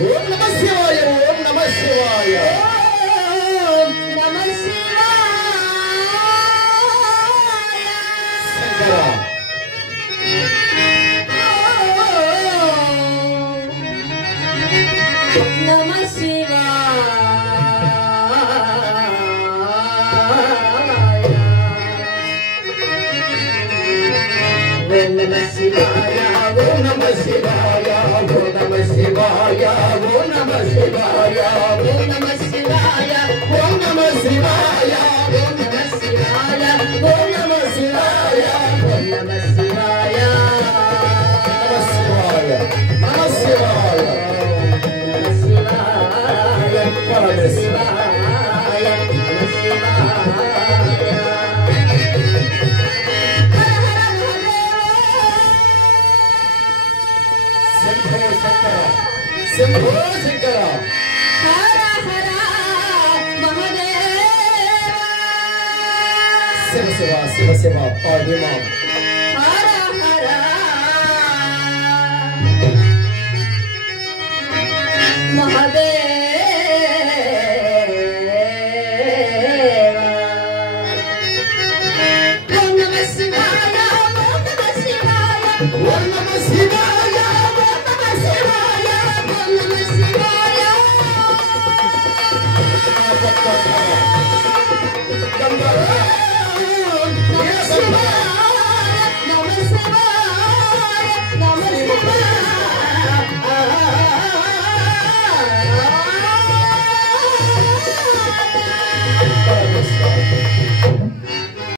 ఓం నమః శివాయ ఓం నమః శివాయ ఓం నమః శివాయ శంకర నమః శివాయ ఓం నమః శివాయ ఓం నమః శివాయ ఓం నమః శివాయ ఓం నమః శివాయ ఓం నమః శివాయ ఓం నమః శివాయ ఓం నమః శివాయ ఓం నమః శివాయ ఓం నమః శివాయ నమః శివాయ నమః శివాయ నమః శివాయ పరమేశ్వర శివాయ నమః శివాయ శంభో శంకర హర హర మహదేవ శివ శివ శివ శివ పాడిమా హర హర మహదేవ ఓం నమః శివాయ ఓం నమః శివాయ ఓం నమః శివాయ